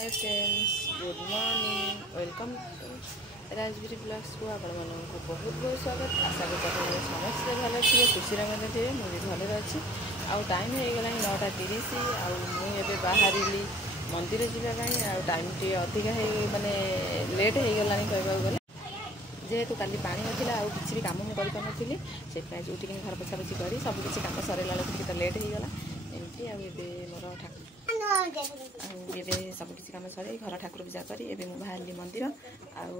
Hi friends, good morning, welcome to Rajgiri blogs को आपण मानक बहुत बहुत स्वागत। आशा करूँ समस्ते भले थे, खुशी थे, मुझे भले अच्छी। आउ टाइम हो गला 9:30 आउ बाहर मंदिर जावाई टाइम टे अधिका माने लेट हो गला कहवा गले जेहेतु काली पानी नथिला आउ किछि भी काम मु करि पानथिली से उठिक घर पोछापोछि करी सब किछि काम सरला तो लेट हो गला एमती आबे मोर ठाकुर आबे सब किछि काम सरे घर ठाकुर पूजा करी एबे मु बाहरली मंदिर आउ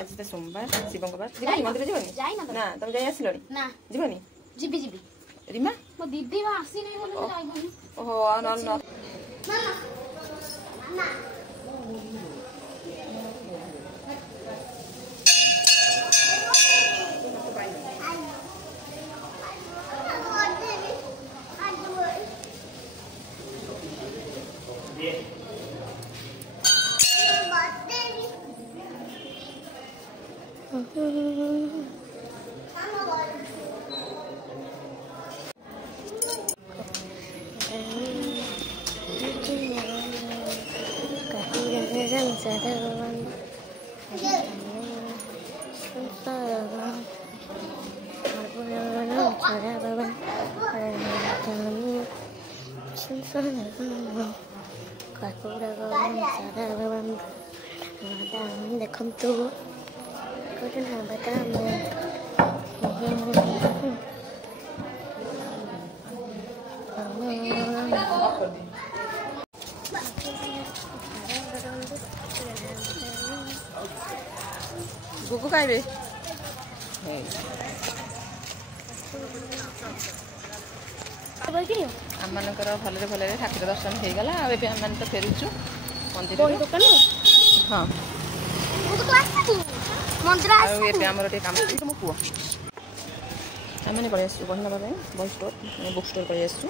आज तो सोमवार शिव बर जीवनी मंदिर जीवनी ना तुम जाई आसिलनी ना जीवनी जीबी जीबी रीमा मो दीदी वा आसी नै बोले जाइबनी ओहो न न मामा मामा देखम तो गुगु खाइबे आम मानकर भले भले ठाकुर दर्शन हो गला आम तो फेरुचु मंदिर दुकान हाँ आमर टे कम मो पुआ आम मैंने पलि आसु बही ना बही स्टोर बुक स्टोर पलि आसु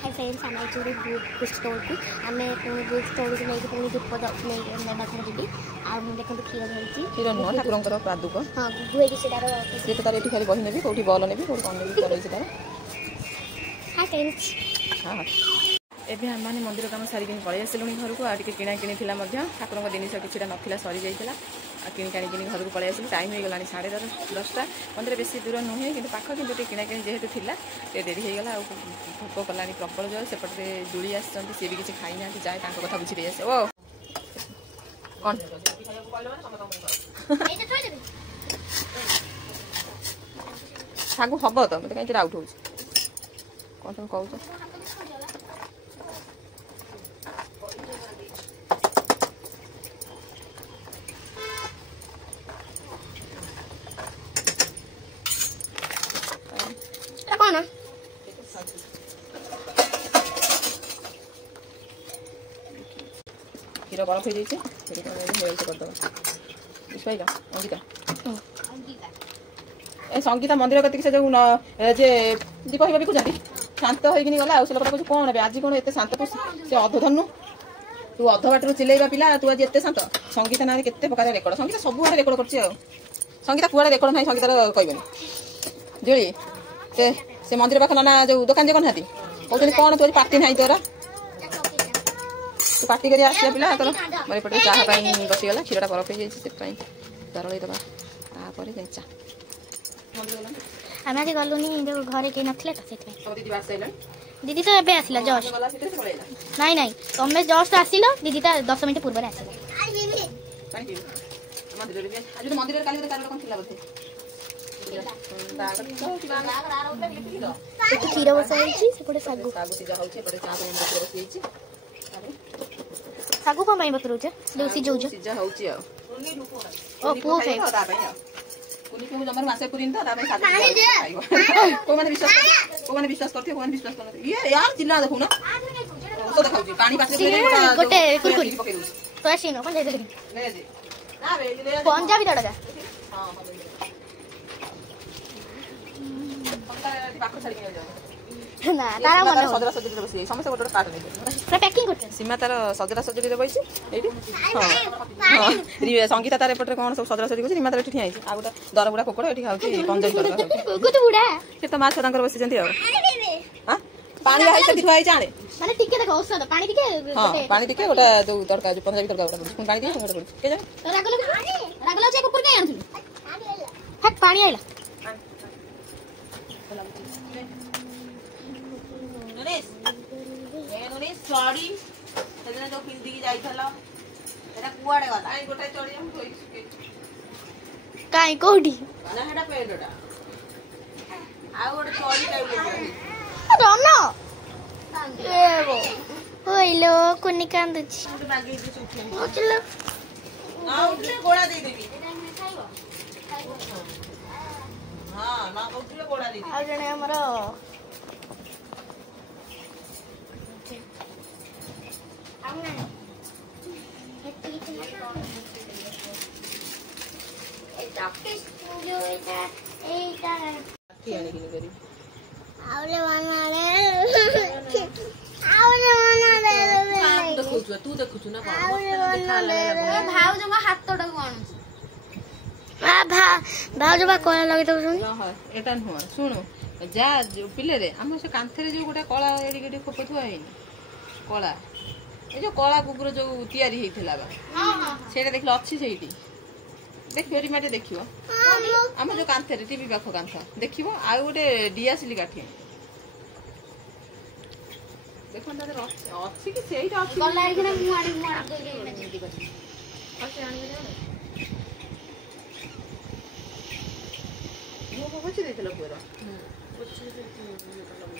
हाय फ्रेंड्स आम एक्चुअली बुक स्टोर को आम बुक स्टोर को नहीं पुणी धूप नेबाक जी आ देखो क्षीर धरती क्षीर नुह ठाकुर पादुक हाँ गुहे सी तो तार ये खाली बही नेबी कौटी बल नेबी कौटी कौन नेबी चलैछि तार हाय फ्रेंड्स हाँ एबे आम मैंने मंदिर काम सारिक पलि आसलु घर को आगे किणा किणी ठाकुर जिन किसी ना सरी जाइए किणी काणी घर को पलि आसलु टाइम हो गला 10:30 मंदिर बेसी दूर नुहे कि पाख कि किणा किणी जेहेतु थिला टे डेरी हो गला भोक कला प्रबल जय सेपटे जुड़ी आसी सी भी किसी खाई ना जाए कथा बुझी आसे ओ कौन सागु हम तो मतलब कहीं डाउट हो कौन तुम कह क्षीर बरफ हो जाइए करदे बुझल अंकिता ए संगीता मंदिर कति से जो जे कहवा भी कहते शांत होगी गला से लोक कौन है आज कौन एत शांत से अधधनु तू अध बाटर चिल्लेबा पिला तू आज एत शांत संगीता ना केते प्रकार रेकर्ड संगीता सब आड़े रेकर्ड कर संगीता कुआड़े रेकर्ड ना संगीतार कहबनी जुड़ी से मंदिर पाख ना जो दुकान जे कहना कहते कौन तू आज पार्टी ना तोरा तू पार्टी कर आसा पिला तोर मोर पटे चाह बसीगला क्षीरटा बरफ हो जाए तरल तापर चा आम आज गलुनी जो घरे कहीं ना दीदी तो एबे आसला जस्ट नाई नाई तुम जस्ट आसिल दीदी तो 10 मिनट पूर्व आसिल क्षीर बसाई सागु कम बतरौच सिझा ओ पुओ जमर मासे पुरीन तो विश्वास करते विश्वास करते ये यार चिल्ला देखो ना तो देखाउची पानी पाछे गोटे कुरकुरी तो आसीनो कोन दे ले दे ना बे पंजाबी तड़का हां बाको छाड़ी के जाओ ना तारा मन सजरा सजरी रे बसी समस्त गोटे काट नै पूरा पैकिंग करते सीमा तार सजरा सजरी रे बसी एठी हां संगीता तार एपटे कोन सब सजरा सजरी सीमा तार एठी ठिया आइछि आ गोटे दर बुडा कोकड़ एठी खाउछि पंजाबी तड़का कोकड़ बुडा से तो माछ तांकर बसी जंती आ पानी है से थुआ जाने माने टिके देखो औषध पानी टिके हां पानी टिके गोटा जो तड़का जो पंजाबी तड़का स्पून पानी दिए गोटा के जाने रागलो जे कुकुर के आनथु हट पानी आइला नरेश सॉरी सेदिन जो पिंदी की जाइथला एटा कुआडे गला आई गोटा चढ़ी हम थोई सुके काई कोडी ना हेडा पेडोटा आ गोटे चढ़ी टाइप रोनो एवो होइलो कुनी कांदुची गोटे बागी दे सुखे चलो ना उठले गोड़ा दे देबी हां ना उठले गोड़ा दे देबी आ जने हमरो तू देखु ना भाउज बा कला लगे तो सुन एटा नुह शुणु जा जो पिले रे हम से कांथरे जो गोटे कला एडी गेडी खोप थुआ है कला ए जो कला कुकुर जो तयारी हेथिला बा सेटा देखलो अछि सेठी देखियो रिमाटे देखियो हम जो कांथरे टीवी पाख कांथा देखियो आ गोटे डियासिली काठी देखो ना अछि कि सेटा अछि कला एखना मु आडी दे अच्छे आनी दे वो पछे देथिला पूरा पछे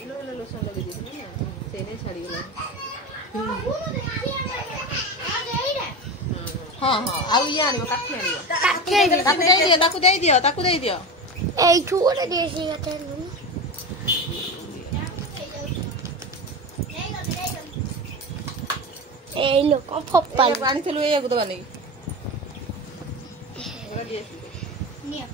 लो लोसन लगे दिथिला ना सेने छाड़ी गेला हाँ हाँ आउ ये आनिबो काठी आनिबो ताकू दे दियो एई छोरे देसी गते एई लोक फप्पा पानी थलु ए को दबा नहीं निया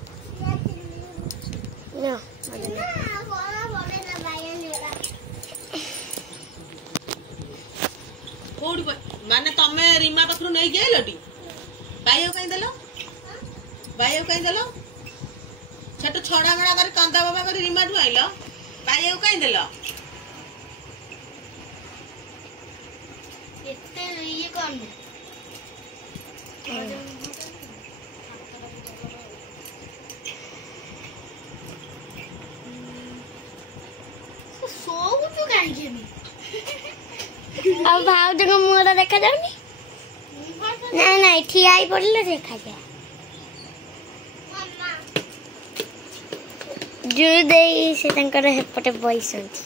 कोडी माने तमे रीमा पाखरु नै गेलटी बायो काई देलो छट छोड़ा बड़ा कर कांदा बाबा कर रीमा टु आइलो बायो काई देलो एते ये कोन सोगु काई जेमी अब भाउज को मुहरा देखा जाउनी ना ना ठिया आई पड़ले देखा जाए जो देई से तंकर हेपटे बइसंती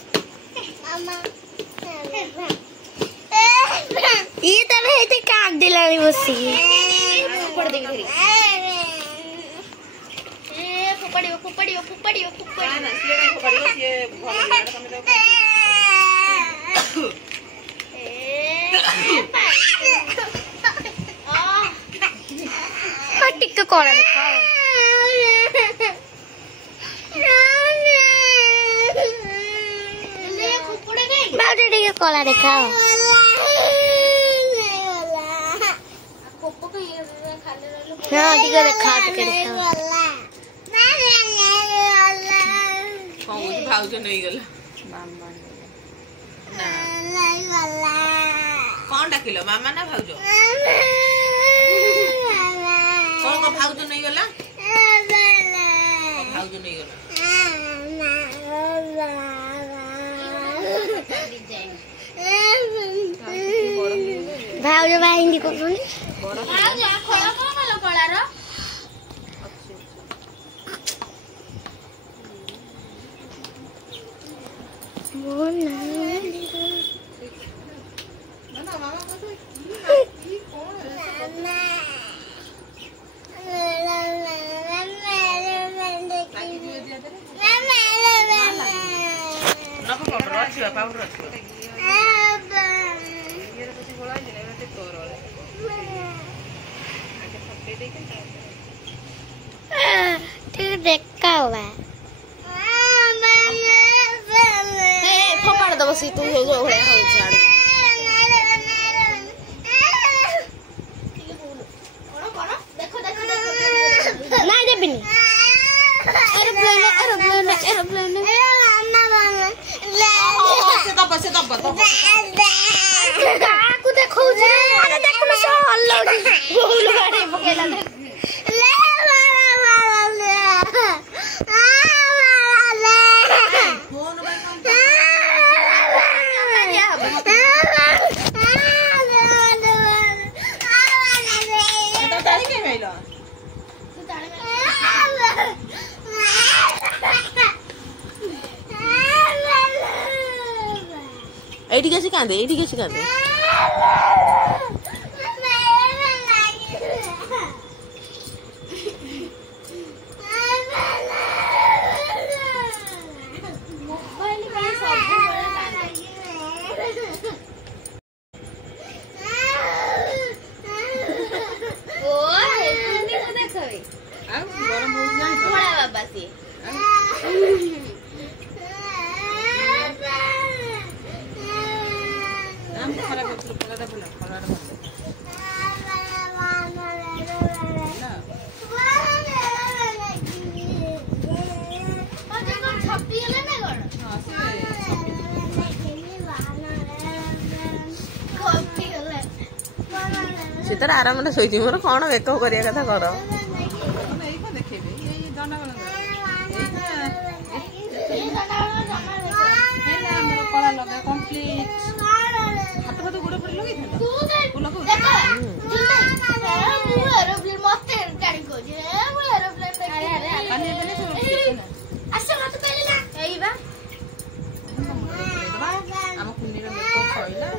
ये तब हेते काट दिलानी बसी ऊपर देख धरी ए फुपड़ियो ना से काई पकड़ियो से भलो दिना तमे दो टिक कोला देखा बाउडे टिक कोला देखा हां टिक देखा कौन भाउज नहीं गला मामा नहीं गला कौन डाकिलो मामा ना भाउज कौन को भाउज नहीं गला भाउज नहीं गला भाउज बा हिंदी को सुन भाउज खोला कोला कोलार मोर ना मामा को की कौन देखा हुआ फोपाड़ दब सी तू जो भले हो झाड़ नहीं देबिनी एरोप्लेन से दब काकू देखौछे अरे देखुन से हल्लौडी गोल गाड़ी पकेला ले फोन में এইটি গেছি কাঁদে गरम हो जाए बाबा से हम खराब कर पलाटा बोला पलाटा बोला ସେ ତାର ଆରାମରେ ଶୋଇଛି ମୋର କଣ ମେକଅପ୍ କରିବା କଥା କର ଦେଖେଇବେ ଏଇ ଦଣ୍ଡ କଳା ଲଗା କମ୍ପ୍ଲିଟ ହାତ ଫାତ ଗୋଡ଼ ପରେ ଲଗେଇଥାନ୍ତ ଆମ କୁନିର ମେକଅପ୍ ସଇଲା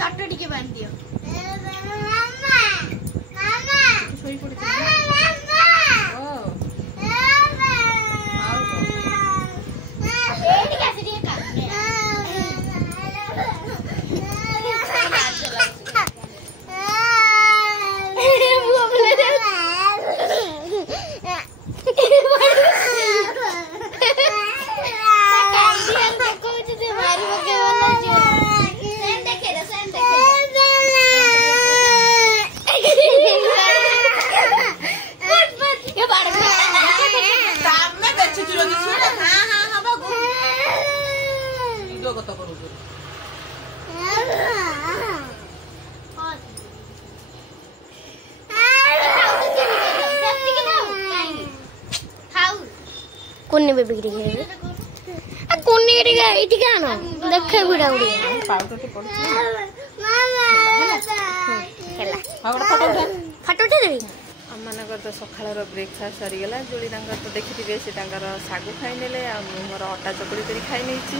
ଜଟ ଟିକେ ବାନ୍ଧି ଦିଅ ଶୋଇ ପଡିଛି कोने बेबी के लिए आ कोने के लिए इटी कानो देखे बुडा बुडी पाउडर टे पड़ खेला हावड़ा फोटो उठा देबी ଆମମାନଙ୍କର ତ ସକାଳର ବ୍ରେକଫାଷ୍ଟ ସରିଗଲା ଯୋଳି ତାଙ୍କର ତ ଦେଖିଥିବେ ସେ ତାଙ୍କର ଶାଗୁ ଖାଇନେଲେ ଆଉ ମୁଁ ମୋର ଅଟା ଚକୁଳି କରି ଖାଇ ନେଇଛି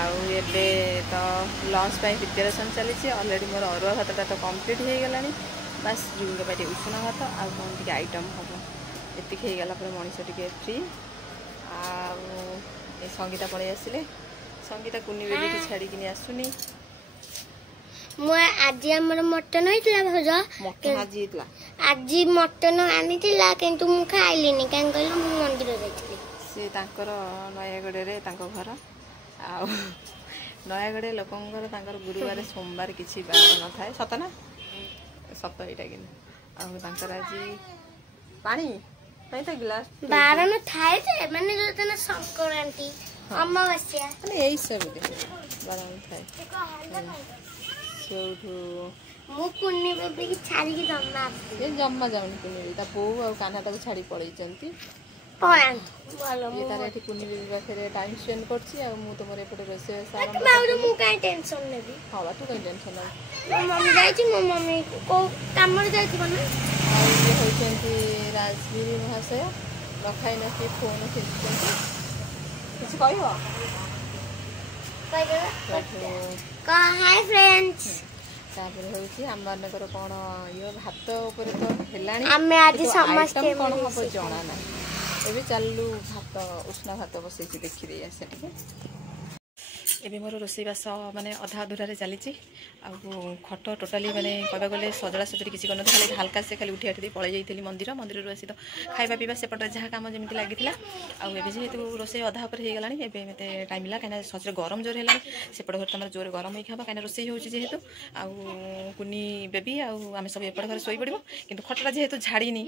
ଆଉ ଏବେ ତ ଲଞ୍ଚ ପାଇଁ ପ୍ରିପାରେସନ୍ ଚାଲିଛି ଅଲରେଡ଼ି ମୋର ଅରୁଆ ଭାତଟା ତ କମ୍ପ୍ଲିଟ୍ ହେଇଗଲାଣି ବାସ୍ ଜୁଇଙ୍କ ପାଇଁ ଟିକେ ଉଷୁନା ଭାତ ଆଉ କ'ଣ ଟିକେ ଆଇଟମ୍ ହେବ ଏତିକି ହେଇଗଲା ପରେ ମଣିଷ ଟିକେ ଫ୍ରି ଆଉ ଏ ସଙ୍ଗୀତା ପଳେଇ ଆସିଲେ ସଙ୍ଗୀତା କୁନି ବେବିକି ଛାଡ଼ିକିନି ଆସୁନି ମୁଁ ଆଜି ଆମର ମଟନ ହେଇଥିଲା ଭାଉଜ ମଟନ ଆଜି ହେଇଥିଲା ଆଜି ମଟନ ଆଣିଥିଲା କିନ୍ତୁ ମୁଁ ଖାଇଲିନି କାହିଁ କହିଲ ମୁଁ ମନ୍ଦିର ଯାଇଥିଲି ସେ ତାଙ୍କର ନୟାଗଡ଼ରେ ତାଙ୍କ ଘର ଆଉ ନୟାଗଡ଼ ଲୋକଙ୍କର ତାଙ୍କର ଗୁରୁବାର ସୋମବାର କିଛି ବାର ନଥାଏ ସତ ନା ସତ ଏଇଟା କିନ୍ତୁ ଆଉ ତାଙ୍କର ଆଜି ପାଣି ପାଇଁ ତ ଗ୍ଲାସ୍ ବାର ନଥାଏ ଯେ ମାନେ ଯୋଉଦିନ ସଂକ୍ରାନ୍ତି ଅମାବାସ୍ୟା ମାନେ ଏଇ ସବୁରେ ବାର ନଥାଏ ସେଇଠୁ ମୁଁ କୁନି ବେବିକି ଛାଡ଼ିକି ଜମା ଏ ଜମା ଯାଉନି କୁନି ବେବି ତା ବୋଉ ଆଉ କାହ୍ନା ତାକୁ ଛାଡ଼ି ପଳେଇଛନ୍ତି ଭଲ ଇଏ ତାର ଏଠି କୁନି ବେବି ପାଖରେ ଟାଇମ୍ ସ୍ପେଣ୍ଡ କରୁଛି ଆଉ ମୁଁ ତୁମର ଏପଟେ ରୋଷେଇ ମୁଁ କାହିଁ ଟେନସନ୍ ନେବି ହଁ ବା ତୁ କାହିଁ ଟେନସନ୍ ନେବୁ ମୋ ମମି ଯାଇଛି ମୋ ମମି କୋଉ କାମରେ ଯାଇଥିବ ନା ଆଉ ଇଏ ହେଉଛନ୍ତି ରାଜଗିରି ମହାଶୟ ରଖା ହେଇନଥିବେ ଫୋନ୍ ଖେଚୁଛନ୍ତି କିଛି କହିବ ହାଇ ଫ୍ରେଣ୍ଡସ୍ ତାପରେ ହେଉଛି ଆମମାନଙ୍କର କ'ଣ ଇଏ ଭାତ ଉପରେ ତ ହେଲାଣି ଆମେ ଆଜି ସମସ୍ତେ କ'ଣ ହବ ଜଣା ନାହିଁ ଏବେ ଚାଲୁ ଭାତ ଉଷୁନା ଭାତ ବସେଇଛି ଦେଖିଦେଇ ଆସେ ଟିକେ ଏବେ ମୋର ରୋଷେଇବାସ ମାନେ ଅଧା ଅଧୁରାରେ ଚାଲିଛି ଆଉ ଖଟ ଟୋଟାଲି ମାନେ କହିବାକୁ ଗଲେ ସଜଡ଼ା ସଜଡ଼ି କିଛି କରିନଥିଲି ଖାଲି ହାଲକା ସେ ଖାଲି ଉଠି ଆଠି ପଳେଇ ଯାଇଥିଲି ମନ୍ଦିରରୁ ଆସି ତ ଖାଇବା ପିଇବା ସେପଟରେ ଯାହା କାମ ଯେମିତି ଲାଗିଥିଲା ଆଉ ଏବେ ଯେହେତୁ ରୋଷେଇ ଅଧା ଉପରେ ହେଇଗଲାଣି ଏବେ ମୋତେ ଟାଇମ୍ ହେଲା କାହିଁକିନା ସଜରେ ଗରମ ଜୋର ହେଲାଣି ସେପଟ ଘରେ ତମର ଜୋର ଗରମ ହେଇକି ହେବ କାହିଁକିନା ରୋଷେଇ ହେଉଛି ଯେହେତୁ ଆଉ କୁନି ବେବି ଆଉ ଆମେ ସବୁ ଏପଟ ଘରେ ଶୋଇପଡ଼ିବୁ କିନ୍ତୁ ଖଟଟା ଯେହେତୁ ଝାଡ଼ିନି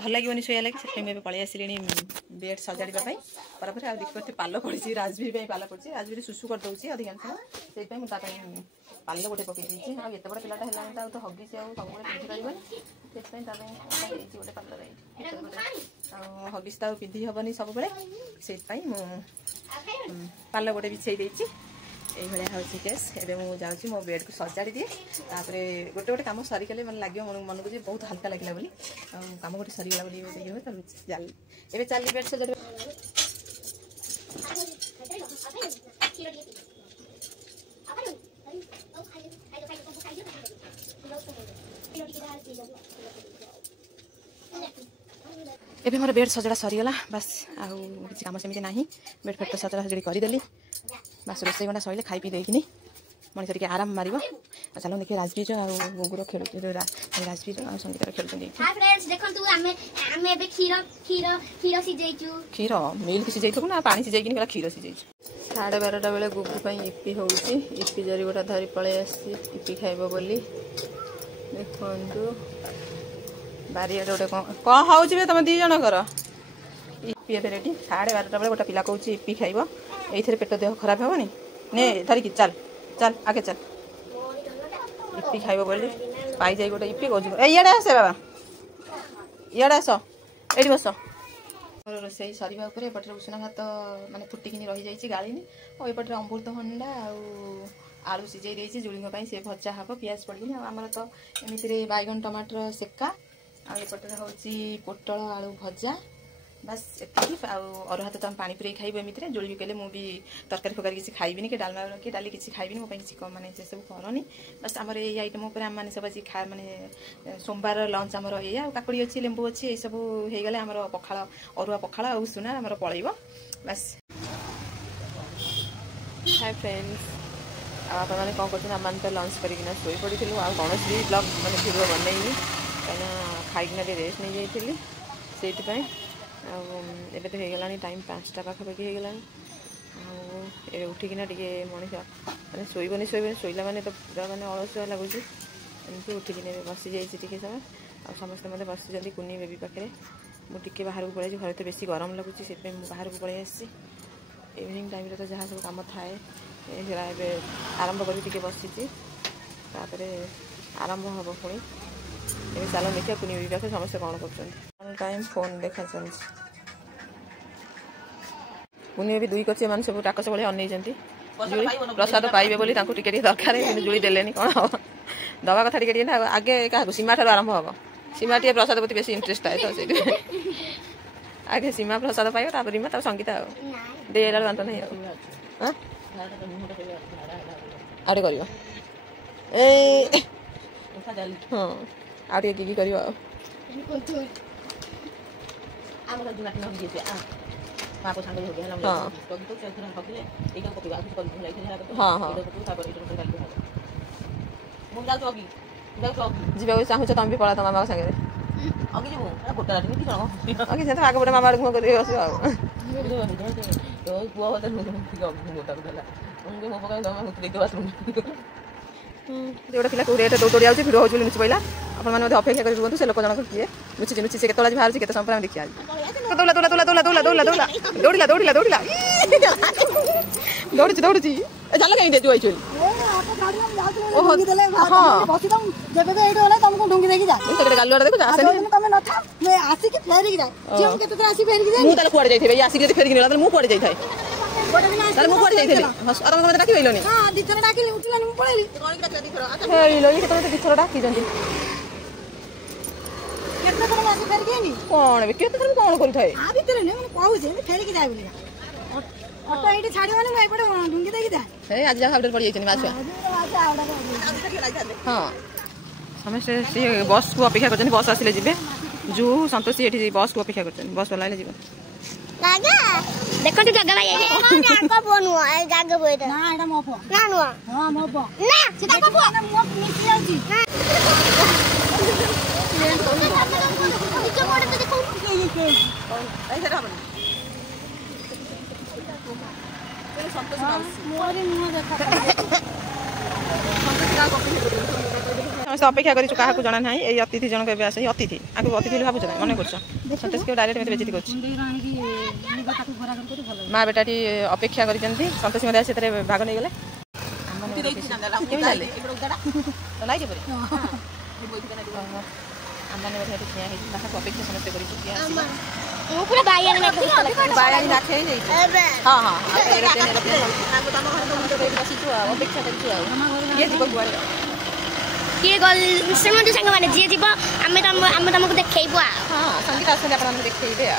ଭଲ ଲାଗିବନି ଶୋଇବା ଲାଗି ସେଥିପାଇଁ ମୁଁ ଏବେ ପଳେଇ ଆସିଲିଣି ବେଡ୍ ସଜାଡ଼ିବା ପାଇଁ ପରେ ଆଉ ଦେଖିପାରୁଥିବେ ପାଲ ପଡ଼ିଛି ରାଜବୀର ପାଇଁ ପାଲ ପଡ଼ିଛି ରାଜବୀର ସୁସୁ କରିଦେଉଛି ଅଧିକାଂଶ ସେଇଥିପାଇଁ ମୁଁ ତା ପାଇଁ ପାଲ ଗୋଟେ ପକେଇ ଦେଇଛି ଆଉ ଏତେ ବଡ଼ ପିଲାଟା ହେଲାଣି ଆଉ ତ ହଗିଛି ଆଉ ସବୁବେଳେ ପିନ୍ଧି ପାରିବନି ସେଥିପାଇଁ ତା ପାଇଁ ଦେଇଛି ଗୋଟେ ପାଲ ଆଉ ହଗିଛି ତ ଆଉ ପିନ୍ଧି ହେବନି ସବୁବେଳେ ସେଇଥିପାଇଁ ମୁଁ ପାଲ ଗୋଟେ ବିଛେଇ ଦେଇଛି এইভাবে হচ্ছে কেস এবে মু যাচ্ছি মো বেডকে সজাড়ি দিয়ে তারপরে গোটে গোটে কাম সরিগলে মানে লাগবে মনকু যে বহুত হালকা লাগিলা বলি কাম গোটে সরিগলা বলি ইয়ে হয় তাহলে চাল এবে চালি বেড সজাড়ি ଏବେ ମୋର ବେଡ୍ ସଜଡ଼ା ସରିଗଲା ବାସ୍ ଆଉ କିଛି କାମ ସେମିତି ନାହିଁ ବେଡ୍ ଫେଡ୍ ତ ସଜଡ଼ା ସଜଡ଼ି କରିଦେଲି ବାସ୍ ରୋଷେଇ ଗଣ୍ଡା ସରିଲେ ଖାଇ ପିଇ ଦେଇକିନି ମଣିଷ ଟିକେ ଆରାମ ମାରିବ ଆଉ ଚାଲ ଦେଖିବେ ରାଜବୀର ଆଉ ଗୁଗୁର ଖେଳୁଛି ରାଜବୀର ଆଉ ସଙ୍ଗୀତାର ଖେଳୁଛନ୍ତି କ୍ଷୀର ମିଲ୍କ ସିଝେଇଥିବୁ ନା ପାଣି ସିଝେଇକିନି ଗଲା କ୍ଷୀର ସିଝେଇଛୁ 12:30 ବେଳେ ଗୁଗୁ ପାଇଁ ଇପି ହେଉଛି ଇପି ଜରି ଗୋଟା ଧରି ପଳେଇ ଆସିଛି ଇପି ଖାଇବ ବୋଲି ଦେଖନ୍ତୁ ବାରିଆଡ଼େ ଗୋଟେ କ'ଣ ହେଉଛି ବେ ତମେ 2 ଜଣଙ୍କର ଇପି ଏବେ ରେଡ଼ି 12:30 ବେଳେ ଗୋଟେ ପିଲା କହୁଛି ଇପି ଖାଇବ এইଥିରେ ପେଟ ଦେହ ଖରାପ ହେବନି ନେ ଧରିକି ଚାଲ ଚାଲ ଆଗେ ଚାଲ ଇପି ଖାଇବ ବୋଲି ପାଇଯାଇ ଗୋଟେ ଇପି କହୁଛି ଇଆଡ଼େ ଆସେ ବାବା ଇଆଡ଼େ ଆସ ଏଇଠି ବସ ମୋର ରୋଷେଇ ସରିବା ଉପରେ ଏପଟରେ ଉଷୁନା ଭାତ ମାନେ ଫୁଟିକିନି ରହିଯାଇଛି ଗାଳିନି ଆଉ ଏପଟରେ ଅମୃତଭଣ୍ଡା ଆଉ ଆଳୁ ସିଝେଇ ଦେଇଛି ଜୁଳିଙ୍କ ପାଇଁ ସେ ଭଜା ହେବ ପିଆଜ ପଡ଼ିକିନି ଆଉ ଆମର ତ ଏମିତିରେ ବାଇଗଣ ଟମାଟର ସେକା ଆଉ ଏପଟରେ ହେଉଛି ପୋଟଳ ଆଳୁ ଭଜା ବାସ୍ ଏତିକି ଆଉ ଅରୁଆ ଭାତ ତ ଆମେ ପାଣି ପୁରେଇ ଖାଇବୁ ଏମିତିରେ ଜୋଳି ବି କହିଲେ ମୁଁ ବି ତରକାରୀ ଫରକାରୀ କିଛି ଖାଇବିନି କି ଡାଲମା କି ଡାଲି କିଛି ଖାଇବିନି ମୋ ପାଇଁ କିଛି ମାନେ ସେସବୁ କରନି ବାସ୍ ଆମର ଏଇ ଆଇଟମ୍ ଉପରେ ଆମମାନେ ସବୁ ଆଜି ମାନେ ସୋମବାର ଲଞ୍ଚ ଆମର ଏଇଆ ଆଉ କାକୁଡ଼ି ଅଛି ଲେମ୍ବୁ ଅଛି ଏଇସବୁ ହେଇଗଲେ ଆମର ପଖାଳ ଅରୁଆ ପଖାଳ ଆଉ ଉଷୁନା ଆମର ପଳେଇବ ବାସ୍ ହାଇ ଫ୍ରେଣ୍ଡସ୍ ଆଉ ଆପଣମାନେ କ'ଣ କରୁଛନ୍ତି ଆମମାନେ ତ ଲଞ୍ଚ କରିକିନା ଶୋଇପଡ଼ିଥିଲୁ ଆଉ କୌଣସି ବି ବ୍ଲଗ୍ ମାନେ ଭିଡ଼ିଓ ବନେଇନି କାହିଁକିନା ଖାଇକିନା ଟିକେ ରେଷ୍ଟ ନେଇଯାଇଥିଲି ସେଇଥିପାଇଁ ଆଉ ଏବେ ତ ହେଇଗଲାଣି ଟାଇମ୍ 5ଟା ପାଖାପାଖି ହେଇଗଲାଣି ଆଉ ଏବେ ଉଠିକିନା ଟିକେ ମଣିଷ ମାନେ ଶୋଇବନି ଶୋଇଲା ମାନେ ତ ପୁରା ମାନେ ଅଳସୁଆ ଲାଗୁଛି ଏମିତି ଉଠିକିନା ଏବେ ବସିଯାଇଛି ଟିକେ ସମୟ ଆଉ ସମସ୍ତେ ମୋତେ ବସିଛନ୍ତି କୁନି ବେବି ପାଖରେ ମୁଁ ଟିକେ ବାହାରକୁ ପଳେଇଛି ଘରେ ତ ବେଶୀ ଗରମ ଲାଗୁଛି ସେଥିପାଇଁ ମୁଁ ବାହାରକୁ ପଳେଇ ଆସିଛି ଇଭିନିଂ ଟାଇମ୍ରେ ତ ଯାହା ସବୁ କାମ ଥାଏ ସେଟା ଏବେ ଆରମ୍ଭ କରି ଟିକେ ବସିଛି ତାପରେ ଆରମ୍ଭ ହେବ ପୁଣି ଏବେ ଚାଲ ଦେଖିବା କୁନି ବେବି ପାଖରେ ସମସ୍ତେ କ'ଣ କରୁଛନ୍ତି ଟାଇମ୍ ଫୋନ୍ ଦେଖା ଚାଲିଛି କୁନି ବେବି 2 କଚି ଏମାନେ ସବୁ ଟାକସ ଭଳିଆ ଅନେଇଛନ୍ତି ଜୁଳି ପ୍ରସାଦ ପାଇବେ ବୋଲି ତାଙ୍କୁ ଟିକେ ଟିକେ ଦରକାର କିନ୍ତୁ ଜୁଳି ଦେଲେନି କ'ଣ ହେବ ଦେବା କଥା ଟିକେ ଟିକେ ନା ଆଗେ କାହାକୁ ସୀମା ଠାରୁ ଆରମ୍ଭ ହେବ ସୀମା ଟିକେ ପ୍ରସାଦ ପ୍ରତି ବେଶୀ ଇଣ୍ଟରେଷ୍ଟ ଥାଏ ତ ସେଇଥିପାଇଁ ଆଗେ ସୀମା ପ୍ରସାଦ ପାଇବ ତାପରେ ରିମା ତାପରେ ସଙ୍ଗୀତା ଆଉ ଦେଇଲା ବାନ୍ତ ନାହିଁ ଆଉ ଆଉ ଟିକେ କରିବ ଏଇ ହଁ ଆଉ ଟିକେ କି କରିବ ଆଉ ଯିବାକୁ ଚାହୁଁଛ ତମେ ବି ପଳା ତମ ମାମା ସାଙ୍ଗରେ ସେ ତ ଆଗ ଗୋଟେ ମାମା ଆଡ଼କୁ କରିକି ବସିବ ଆଉ ଗୋଟେ ପିଲା କେଉଁ ରେଟ୍ ଦୌଡ଼ି ଯାଉଛି ଭିଡ଼ ହେଉଛି ବୋଲି ଲୁଚି ପଡ଼ିଲା ଆପଣମାନେ ମଧ୍ୟ ଅପେକ୍ଷା କରି ରୁହନ୍ତୁ ସେ ଲୋକ ଜଣକ କିଏ ଲୁଚିଛି ସେ କେତେବେଳେ ବାହାରୁଛି କେତେ ସମୟ ଆମେ ଦେଖିବା ଦୌଡ଼ୁଛି ଜାଲ କେମିତି ତୁ ଆଇଛୁ ଗାଲୁଆଟା ଦେଖୁଛ ମୁଁ ତାହେଲେ କୁଆଡ଼େ ଯାଇଥିବି ଆସିକି ଯଦି ଫେରିକି ନେଲା ମୁଁ କୁଆଡ଼େ ଯାଇଥାଏ ତାହେଲେ ମୁଁ କୁଆଡ଼େ ଯାଇଥିଲି ତମେ ମୋତେ ଡାକି ପାଇଲନି କେତେବେଳେ 2 ଥର ଡାକିଛନ୍ତି କ'ଣ ଏବେ କେତେ ଥର କ'ଣ କରିଥାଏ ଆଜି ଯାହା ହାଉଡ଼ରେ ପଡ଼ିଯାଇଛନ୍ତି ମାଛ ହଁ ସମସ୍ତେ ସେ ବସ୍କୁ ଅପେକ୍ଷା କରିଛନ୍ତି ବସ୍ ଆସିଲେ ଯିବେ ଜୁ ସନ୍ତୋଷୀ ଏଠି ବସ୍କୁ ଅପେକ୍ଷା କରିଛନ୍ତି ବସ୍ ବାଲା ହେଲେ ଯିବ गागा देखो तो गागा भाई है गागा बोनु ए गागा बोय ना एटा मो फो ना नुआ हां मो फो ना सीधा को फो ना मो मिस जाउची निचे मोड़ तो देखो ऐसे रहबनी तेरे संतोष माउसी मोरे मुंह देखा समस्त अपेक्षा करूँ क्या जना ना ये अतिथि जनक ए आसे अतिथि आपको अतिथि भावुच ना मन कर संतोष के डायरेक्ट मत बेजती कर माँ बेटाटी अपेक्षा कर संतोष मत से भाग नहीं गले अपेक्षा समस्त किए गल सुनंतु संग माने जे जीव आमे तुमको देखैबो हां संगीत आसन आपण देखैबे आ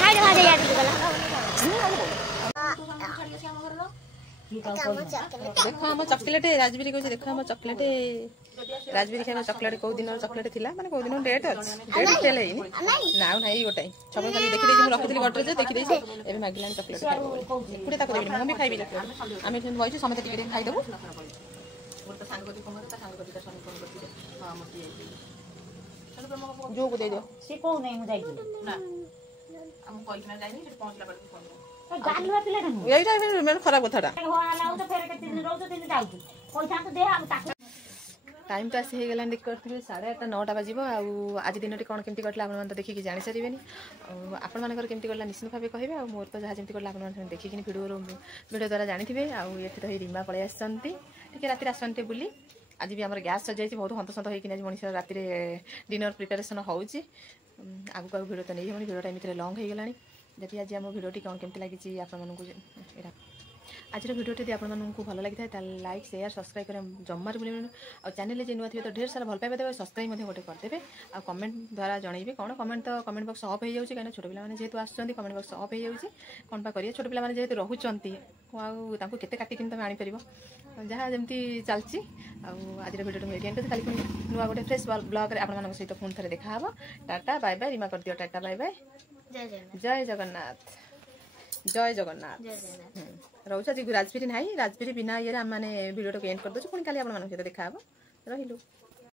हाय रे हाय यार गला देखो हम चॉकलेट राजबेरी कहै देखो हम चॉकलेट राजबेरी खाइबा चॉकलेट को दिन चॉकलेट थिला माने को दिन डेट अछि डेट तेल हेनी ना नाही गोटाई सब खाली देखि देछि हम रखितली गटर जे देखि देछि एबे मागिलान चॉकलेट खाइबो पुरे ताको देबी हम भी खाइबी चॉकलेट आमे जन बइछु समते टिके खाइ देबो मोर त सांग को फोन करता सांग को फोन करती हां मोती चलो जो को दे दो से को नहीं मु जाई ना हम कोइ ना जाइनी से पहुंचला पर फोन गालुआ पिला रहनु एइटा मेन खराब कथाटा हो आलाउ तो फेर के दिन रोज दिन जाउ पैसा तो दे हम ताक टाइम तो आसी गला देख करथिबे 8:30 9टा बाजिबो आ आज दिनटी कोन केमती कटला आपन मन तो देखि कि जानि सरिबेनी आपन मानकर केमती कटला निश्चित भाबे कहबे आ मोर तो जहा जेमती कटला आपन मन देखि कि वीडियो द्वारा जानिथिबे आ एथि तो रीमा पळे आसंती ठीक राति आसंती बुली आज भी हमर गैस सजाई बहुत हंत होई कि मनीष राति डिनर प्रिपरेशन होउची आगु आगु वीडियो तो नहीं हम वीडियो टाइम लंग हो गलानी जदि आज आम वीडियोटी कौन केमती लगी आपको आज वीडियोटी यदि आपको भल लगी था लाइक शेयर सब्सक्राइब करें जमार बुले और चैनल जे नुआ थे तो ढेर सारा भल पाइबा देवे सब्सक्राइब गोटे करदेवे आ कमेंट द्वारा जनइबे कौन कमेंट तो कमेंट बक्स अफ हो जाए कहीं छोट पे जेहतु आसुँच कमेंट बक्स अफ हो जाए कौन पा करिए छोट पे जेहतु रोचंत आते काटिक तुम आनीपर जहाँ जमी चलती आज वीडियो एंड खाली नुआ गोटे फ्रेश ब्लॉग आप सहित पुणी थे देखा टाटा बाय बाय रीमा कर दियो टाटा बाय बाय जय जगन्नाथ जय जगन्नाथ रोच आज राजबेरी ना राजबेरी बिना ये आम मैंने वीडियो एंड कर दूँ पुणी काली आप देखा रही।